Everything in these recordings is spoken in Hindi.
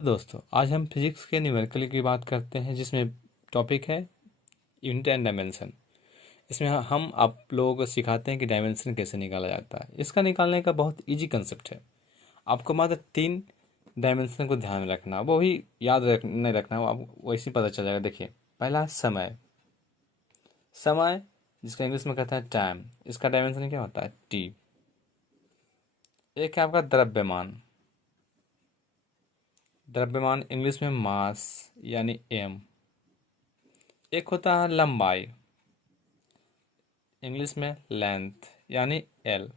दोस्तों, आज हम फिजिक्स के न्यूमेरिकल की बात करते हैं, जिसमें टॉपिक है यूनिट एंड डायमेंशन। इसमें हम आप लोगों को सिखाते हैं कि डायमेंशन कैसे निकाला जाता है। इसका निकालने का बहुत इजी कंसेप्ट है। आपको मात्र 3 डायमेंशन को ध्यान में रखना, वो ही नहीं रखना, वो आपको वैसे ही पता चल जाएगा। देखिए, पहला है समय। समय जिसका इंग्लिश में कहता है टाइम, इसका डायमेंशन क्या होता है? टी। एक है आपका द्रव्यमान। द्रव्यमान इंग्लिश में मास यानी एम। एक होता है लंबाई, इंग्लिश में लेंथ यानी एल।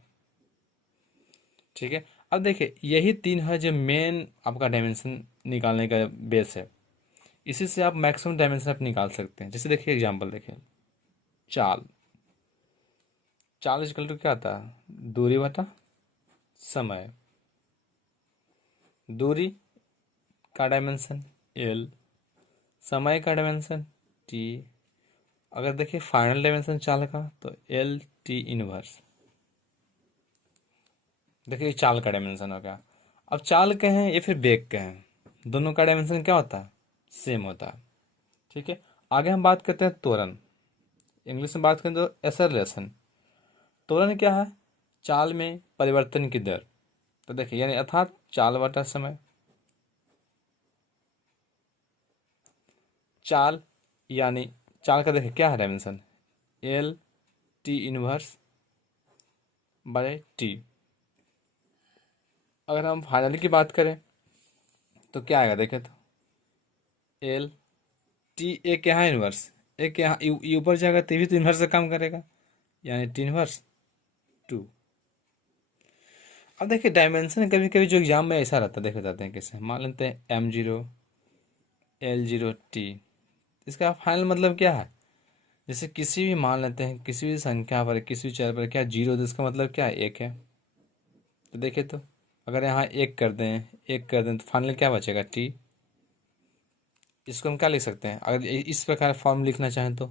ठीक है। अब देखिए, यही 3 है जो मेन आपका डायमेंशन निकालने का बेस है। इसी से आप मैक्सिमम डायमेंशन आप निकाल सकते हैं। जैसे देखिए, एग्जांपल देखिए, चाल। चाल इक्वल टू क्या आता है? दूरी बटा समय। दूरी का डायमेंशन एल, समय का डायमेंशन टी। अगर देखिए फाइनल डायमेंशन चाल का, तो एल टी इनवर्स। देखिए, चाल का डायमेंशन हो गया। अब चाल के हैं या फिर बेग के हैं, दोनों का डायमेंशन क्या होता है? सेम होता है। ठीक है। आगे हम बात करते हैं त्वरण। इंग्लिश में बात करें तो एक्सेलरेशन। त्वरण क्या है? चाल में परिवर्तन की दर। तो देखिए, यानी अर्थात चाल बटा समय। चाल यानी चाल का देखिए क्या है dimension? L T inverse by T. अगर हम फाइनल की बात करें तो क्या आएगा? देखें तो एल टी, एक यहाँ इनवर्स, एक यहाँ ऊपर जाएगा तभी तो इनवर्स से काम करेगा, यानी टी इनवर्स 2। अब देखिए, डायमेंशन कभी कभी जो एग्जाम में ऐसा रहता है, देखे जाते हैं कैसे। मान लेते हैं m0 l0 t। इसका फाइनल मतलब क्या है? जैसे किसी भी मान लेते हैं, किसी भी संख्या पर, किसी भी चर पर क्या जीरो, तो इसका मतलब क्या है? एक है। तो देखिए तो, अगर यहाँ एक कर दें तो फाइनल क्या बचेगा? टी। इसको हम क्या लिख सकते हैं अगर इस प्रकार फॉर्म लिखना चाहें तो?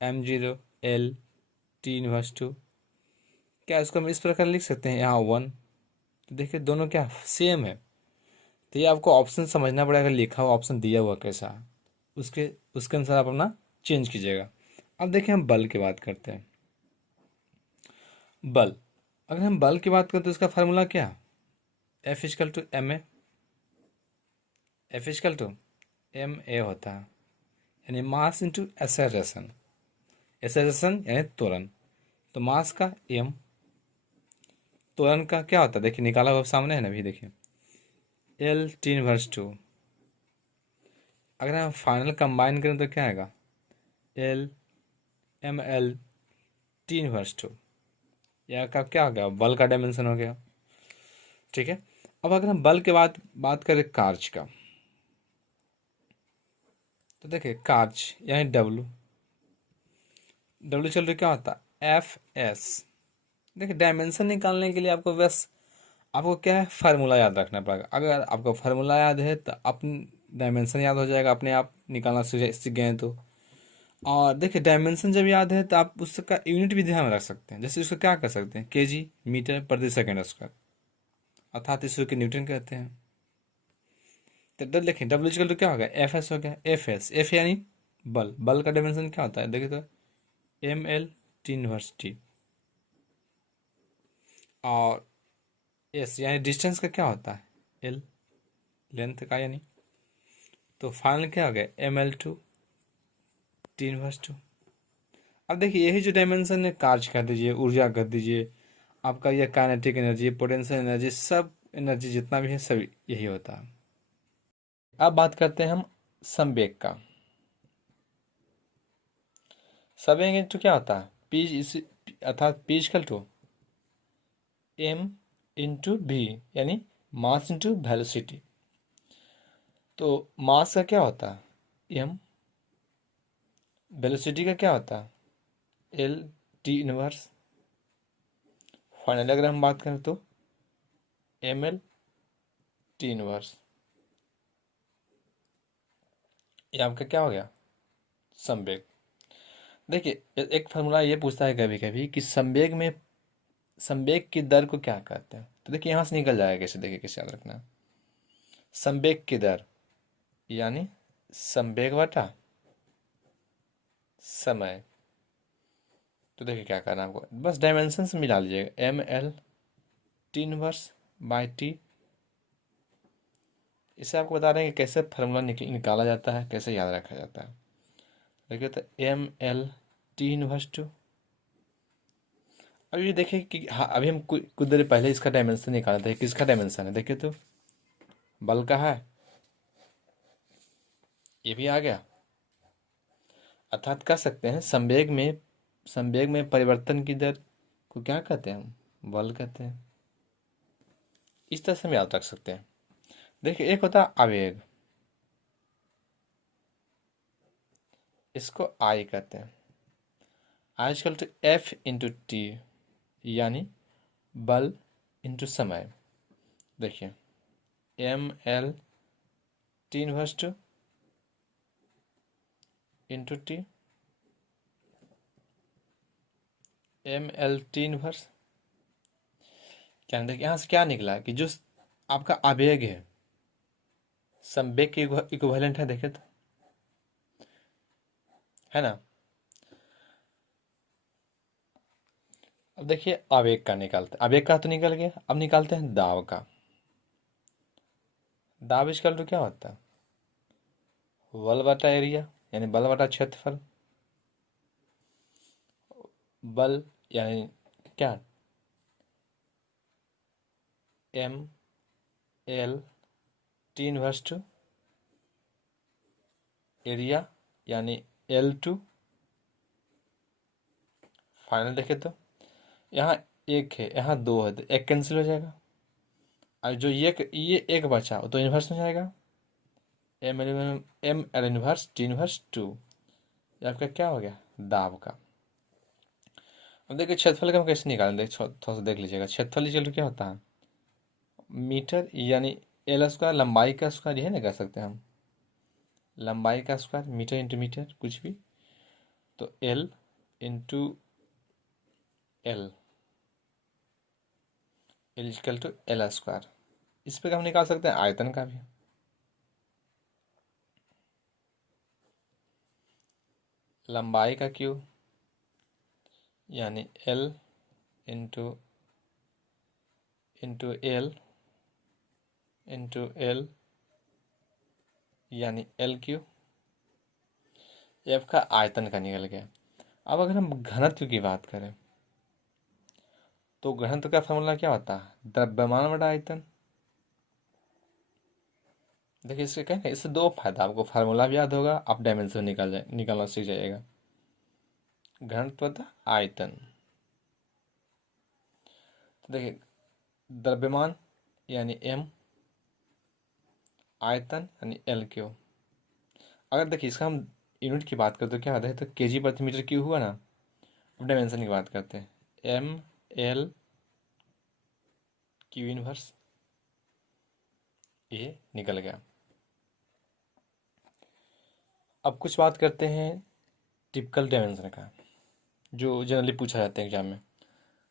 m0 l t inverse 2। क्या इसको हम इस प्रकार लिख सकते हैं? यहाँ 1। तो देखिए, दोनों क्या सेम है। तो ये आपको ऑप्शन समझना पड़ेगा, लिखा हुआ ऑप्शन दिया हुआ कैसा है, उसके उसके अनुसार आप अपना चेंज कीजिएगा। अब देखिए, हम बल की बात करते हैं। बल, अगर हम बल की बात करें तो इसका फार्मूला क्या है? F equal to M A. F equal to M A होता है, यानी मास इंटू एक्सेलरेशन। एक्सेलरेशन यानी त्वरण, तो मास का एम, त्वरण का क्या होता है? देखिए, निकाला हुआ सामने है ना, अभी देखिए, एल टी इनवर्स 2। अगर हम फाइनल कंबाइन करें तो क्या आएगा? L M L T inverse 2। यह का क्या हो गया? बल का डायमेंशन हो गया। ठीक है। अब अगर हम बल के बात करें कार्ज का, तो देखिए कार्ज यानी डब्लू। डब्लू चल रही क्या होता है? F S. देखिए, डायमेंशन निकालने के लिए आपको बस आपको क्या है? फार्मूला याद रखना पड़ेगा। अगर आपको फार्मूला याद है तो अपनी डायमेंशन याद हो जाएगा, अपने आप निकालना सीख गए तो। और देखिए, डायमेंशन जब याद है तो आप उसका यूनिट भी ध्यान में रख सकते हैं। जैसे उसको क्या कर सकते हैं? केजी, मीटर प्रति सेकंड स्क्वायर, अर्थात इसको के न्यूटन कहते हैं। तो देखिए, डब्ल्यू इक्वल टू क्या हो गया? एफ एस हो गया। एफ एस, एफ यानी बल। बल का डायमेंशन क्या होता है? देखिए तो M L T inverse T. और एस यानी डिस्टेंस का क्या होता है? एल, लेंथ का यानी। तो फाइनल क्या हो गया? M L two T inverse two. अब देखिए, यही जो डायमेंशन है, कार्ज कर दीजिए, ऊर्जा कर दीजिए, आपका यह काइनेटिक एनर्जी, पोटेंशियल एनर्जी, सब एनर्जी जितना भी है सभी यही होता है। अब बात करते हैं हम संवेग का। संवेग इंटू क्या होता है? पी इस, अर्थात P equal to M into V, यानी मास इंटू वेलोसिटी। तो मास का क्या होता है? एम। वेलोसिटी का क्या होता है? L T inverse. फाइनली अगर हम बात करें तो एम एल टी इनवर्स। ये आपका क्या हो गया? संवेग। देखिए, एक फार्मूला ये पूछता है कभी कभी कि संवेग की दर को क्या कहते हैं। तो देखिए, यहाँ से निकल जाएगा कैसे, देखिए कैसे याद रखना है। संवेग की दर यानी संवेग बटा समय। तो देखिए क्या करना है आपको, बस डायमेंशन मिला लीजिएगा, M L T inverse by T. इसे आपको बता रहे हैं कि कैसे फार्मूला निकाला जाता है, कैसे याद रखा जाता है। देखिए तो M L T inverse two. अब ये देखिए कि हाँ, अभी हम कुछ देर पहले इसका डायमेंशन निकाले थे, किसका डायमेंशन है देखिए तो, बल का है, ये भी आ गया। अर्थात कह सकते हैं संवेग में परिवर्तन की दर को क्या कहते हैं हम, बल कहते हैं। इस तरह से हम याद रख सकते हैं। देखिए एक होता है आवेग, इसको आई कहते हैं। I equal to F into T, यानी बल इंटू समय। देखिए M L T inverse two into T, M L T inverse. क्या देखिए यहाँ से क्या निकला कि जो आपका आवेग है संवेग के इक्विवेलेंट है, देखे तो, है ना। अब देखिए आवेग का निकालते हैं, आवेग का तो निकल गया, अब निकालते हैं दाब का। दाब इक्वल टू क्या होता है, बल बटा एरिया, यानी बल बटा क्षेत्रफल। बल यानी क्या, M L T inverse two area, यानी एल टू। फाइनल देखे तो यहाँ एक है, यहाँ दो है, तो एक कैंसिल हो जाएगा, और जो ये एक बचा वो तो इन्वर्स में जाएगा, M L inverse T inverse two. ये आपका क्या हो गया, दाब का। अब देखिए क्षेत्रफल का हम कैसे निकालें, थोड़ा सा देख लीजिएगा। क्षेत्रफल इक्वल टू क्या होता है, मीटर यानी एल स्क्वायर, लंबाई का स्क्वायर, यही ना कह सकते हैं हम, लंबाई का स्क्वायर, मीटर इंटू मीटर कुछ भी, तो L into L, L equal to L square. इस पे हम निकाल सकते हैं आयतन का भी। लंबाई का क्यू यानी L into into L into L, यानी एल क्यू। एफ का आयतन का निकल गया। अब अगर हम घनत्व की बात करें तो घनत्व का फॉर्मूला क्या होता है, द्रव्यमान बटा आयतन। देखिए इसके क्या है, इससे दो फायदा, आपको फार्मूला भी याद होगा, आप डायमेंशन निकालना सीख जाइएगा। घनत्व बटा आयतन, तो देखिए द्रव्यमान यानी एम, आयतन यानी एल क्यू। अगर देखिए इसका हम यूनिट की बात करते तो क्या होता है, तो केजी प्रति मीटर क्यू हुआ ना। अब डायमेंशन की बात करते हैं, एम एल क्यू इनवर्स, ये निकल गया। अब कुछ बात करते हैं टिपिकल डायमेंशन का, जो जनरली पूछा जाता है एग्जाम में।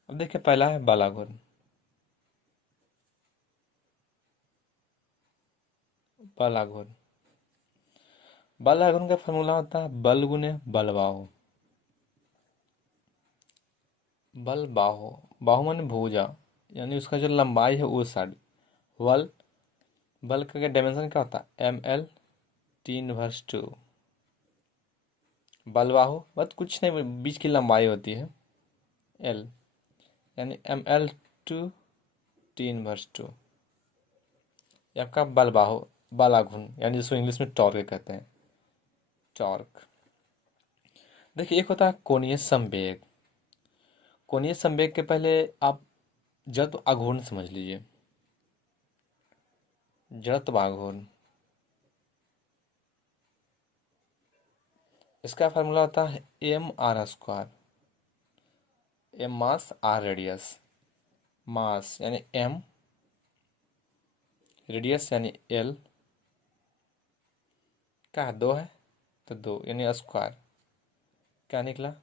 अब देखिए पहला है बालाघुर। बालाघुर, बालाघुर का फॉर्मूला होता है बल गुने बल बाहु। बल बाहु, बाहु माने भुजा, यानी उसका जो लंबाई है वो साइड, बल, बल का डायमेंशन क्या होता है, M L T inverse two. बल बाहु बस कुछ नहीं, बीच की लंबाई होती है एल, यानी M L two T inverse two. ये आपका बल बाहु, बालाघुन, यानी जिसको इंग्लिश में टॉर्क कहते हैं, टॉर्क। देखिए एक होता है कोणीय संवेग। कोणीय संवेग के पहले आप जड़त्व आघूर्ण समझ लीजिए। जड़त्व आघूर्ण, इसका फार्मूला होता है M R square. M mass, R radius, mass यानी एम, रेडियस यानी एल, क्या है दो है तो दो यानी स्क्वायर, क्या निकला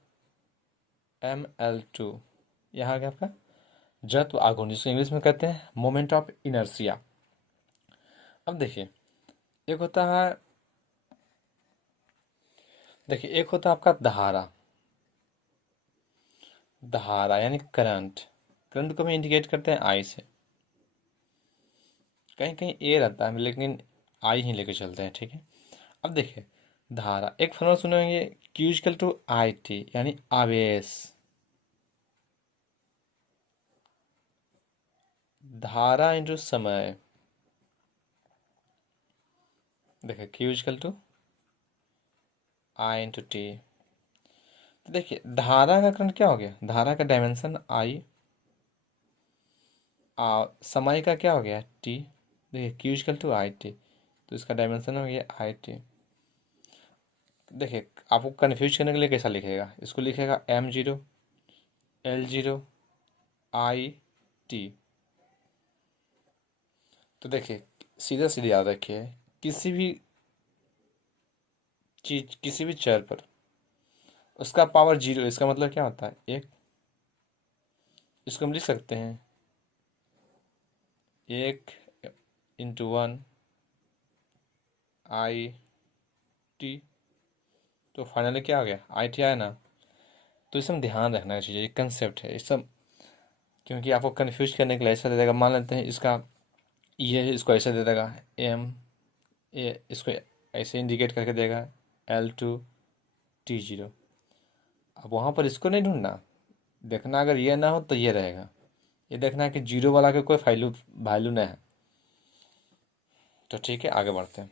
एम एल टू। यहाँ आ गया आपका जड़त्व आघूर्ण, जिसको इंग्लिश में कहते हैं मोमेंट ऑफ इनर्शिया। अब देखिए, एक होता है, देखिए एक होता है आपका धारा। धारा यानी करंट। करंट को हम इंडिकेट करते हैं आई से। कहीं कहीं ए रहता है लेकिन आई ही लेके चलते हैं, ठीक है। अब देखिए, धारा एक फॉर्मूला सुनेंगे, Q equal to I T, यानी आवेश। धारा इंटू समय। देखिए Q equal to I into T. तो देखिए धारा का करंट क्या हो गया, धारा का डायमेंशन आई, समय का क्या हो गया टी। देखिए Q equal to I T, तो इसका डायमेंशन हो गया आई टी। देखिए आपको कन्फ्यूज करने के लिए कैसा लिखेगा, इसको लिखेगा M0 L0 आई टी। तो देखिए सीधा सीधा याद रखिए, किसी भी चीज, किसी भी चर पर उसका पावर जीरो, इसका मतलब क्या होता है एक। इसको हम लिख सकते हैं 1 × 1 आई टी। तो फाइनली क्या हो गया, आई टी आया ना। तो इसमें ध्यान रखना चाहिए, ये कंसेप्ट है इस सब, क्योंकि आपको कंफ्यूज करने के लिए ऐसा दे देगा। मान लेते हैं इसका ये, इसको ऐसे दे देगा एम ए, इसको ऐसे इंडिकेट करके देगा L2 T0। अब वहाँ पर इसको नहीं ढूंढना, देखना अगर ये ना हो तो ये रहेगा। ये देखना है कि जीरो वाला के कोई वैल्यू वैल्यू नहीं है। तो ठीक है, आगे बढ़ते हैं।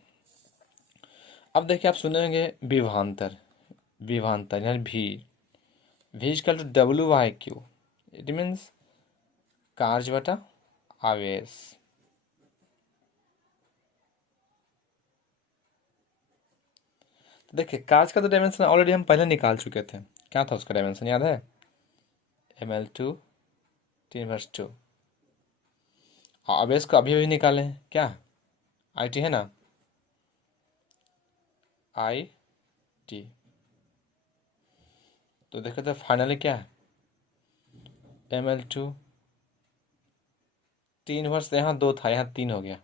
अब देखिए आप सुनेंगे विभवांतर। विभवांतर यानी V equal to W/Q। It means कार्य बटा आवेश। तो देखिए कार्य का तो डायमेंशन ऑलरेडी हम पहले निकाल चुके थे। क्या था उसका डायमेंशन, याद है? ml2 T−2। आवेश को अभी अभी निकाले हैं, क्या आई टी है ना, आई टी। तो देखो तो फाइनली क्या है, ml2 T−, यहाँ 2 था, यहाँ 3 हो गया।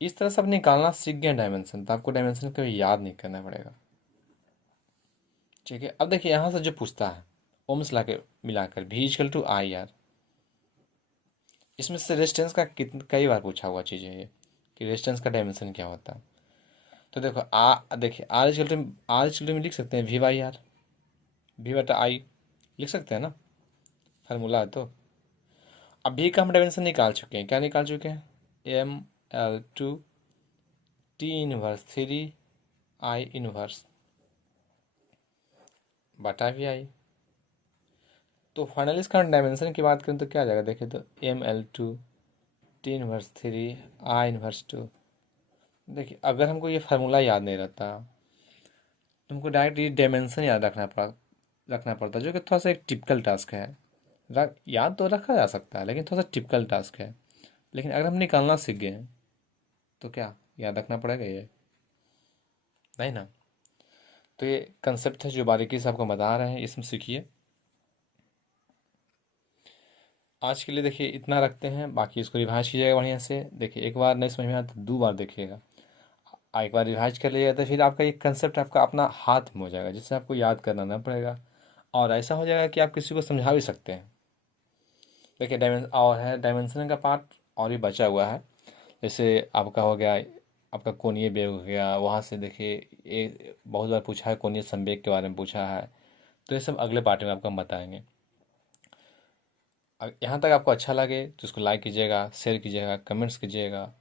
इस तरह से आप निकालना सीख गए डायमेंशन, तो आपको डायमेंशन कभी याद नहीं करना पड़ेगा। ठीक है, अब देखिए यहाँ से जो पूछता है ओम्स ला के मिलाकर V equal to I R. इसमें से रेजिस्टेंस का कई बार पूछा हुआ चीज़ है ये, कि रेजिस्टेंस का डायमेंशन क्या होता है। तो देखो देखिए आर इक्वल टू में लिख सकते हैं V/R, V बटा आई लिख सकते हैं ना, फार्मूला है। तो अब भी का हम डायमेंशन निकाल चुके हैं, क्या निकाल चुके हैं, ml2 T−3 I−, बटा V/I। तो फाइनली इसका डायमेंशन की बात करें तो क्या आ जाएगा, देखिए तो ml2 T−3 I−2। देखिए अगर हमको ये फार्मूला याद नहीं रहता तो हमको डायरेक्ट ये डायमेंशन याद रखना पड़ता, जो कि थोड़ा सा एक टिपिकल टास्क है। याद तो रखा जा सकता है लेकिन थोड़ा सा टिपिकल टास्क है। लेकिन अगर हम निकालना सीख गए हैं तो क्या याद रखना पड़ेगा ये, नहीं ना। तो ये कंसेप्ट है जो बारीकी से आपको बता रहे हैं, इसमें सीखिए। आज के लिए देखिए इतना रखते हैं, बाकी इसको रिवाइज कीजिएगा बढ़िया से। देखिए एक बार नहीं समझ में आया तो 2 बार देखिएगा। एक बार रिवाइज कर लीजिएगा तो फिर आपका ये कंसेप्ट आपका अपना हाथ में हो जाएगा, जिससे आपको याद करना ना पड़ेगा। और ऐसा हो जाएगा कि आप किसी को समझा भी सकते हैं। देखिए डायमेंशन का पार्ट और भी बचा हुआ है। जैसे आपका हो गया, आपका कोणीय वेग हो गया। वहाँ से देखिए ये बहुत बार पूछा है, कोणीय संवेग के बारे में पूछा है। तो ये सब अगले पार्ट में आपको हम बताएंगे। यहाँ तक आपको अच्छा लगे तो इसको लाइक कीजिएगा, शेयर कीजिएगा, कमेंट्स कीजिएगा।